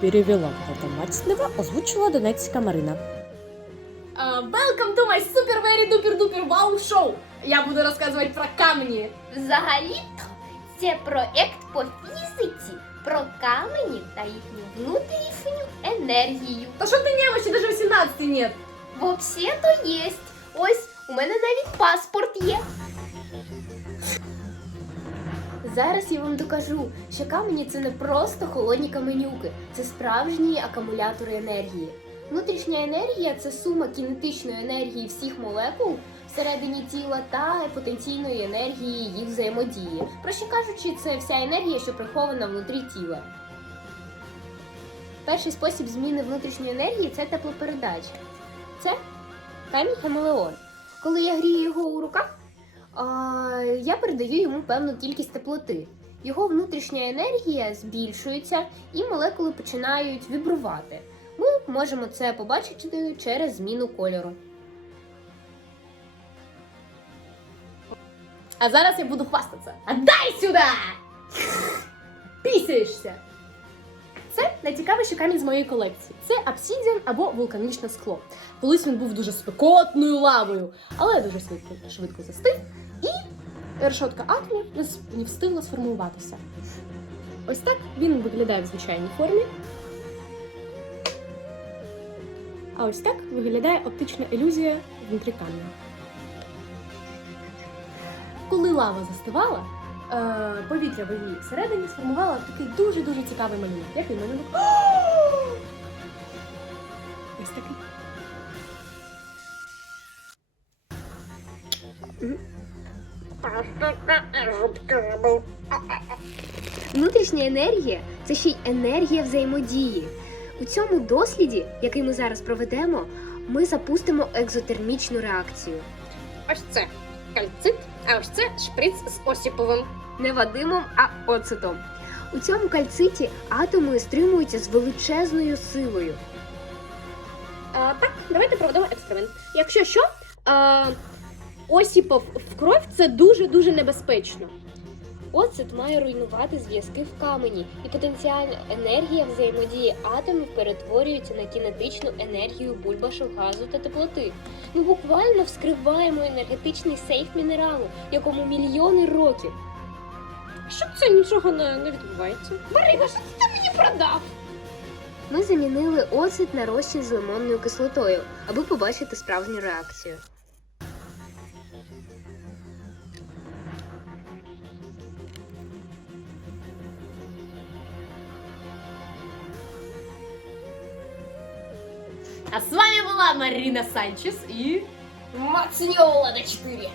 Перевела автоматснего, озвучила Донецька Марина. Uh, welcome to my super very duper duper wow show! Я буду розказувати про камні. Взагалі-то це проект по фізиці про камені та їхню внутрішню енергію. Та що ти немощі, даже 18 нет. Взагалі-то єсть. Ось у мене навіть паспорт є. Зараз я вам докажу, що камені це не просто холодні каменюки, це справжні акумулятори енергії. Внутрішня енергія це сума кінетичної енергії всіх молекул всередині тіла та потенційної енергії їх взаємодії. Проще кажучи, це вся енергія, що прихована внутрі тіла. Перший спосіб зміни внутрішньої енергії це теплопередача. Це камінь хамелеон. Коли я грію його у руках, я передаю йому певну кількість теплоти. Його внутрішня енергія збільшується і молекули починають вібрувати. Ми можемо це побачити через зміну кольору. А зараз я буду хвастатися. Дай сюди! Пісяєшся! Це найцікавіший камінь з моєї колекції. Це обсідіан або вулканічне скло. Колись він був дуже спекотною лавою, але дуже швидко, швидко застиг, решотка атомів не встигла сформуватися. Ось так він виглядає в звичайній формі. А ось так виглядає оптична ілюзія внутрі камня. Коли лава застивала, е, повітря в її всередині сформувало такий дуже-дуже цікавий малюнок. Який малюнок? Ось такий. Внутрішня енергія це ще й енергія взаємодії. У цьому досліді, який ми зараз проведемо, ми запустимо екзотермічну реакцію. Ось це кальцит, а ось це шприц з осіповим. Не Вадимом, а оцетом. У цьому кальциті атоми стримуються з величезною силою. А, так, давайте проведемо експеримент. Якщо що, а, осіпов в кров це дуже-дуже небезпечно. Оцет має руйнувати зв'язки в камені, і потенціальна енергія взаємодії атомів перетворюється на кінетичну енергію бульбашок газу та теплоти. Ми буквально вскриваємо енергетичний сейф мінералу, якому мільйони років. Що це нічого не, не відбувається? Марина, що ти мені продав? Ми замінили оцет на розчин з лимонною кислотою, аби побачити справжню реакцію. А с вами была Марина Санчес і Мацньола на 4.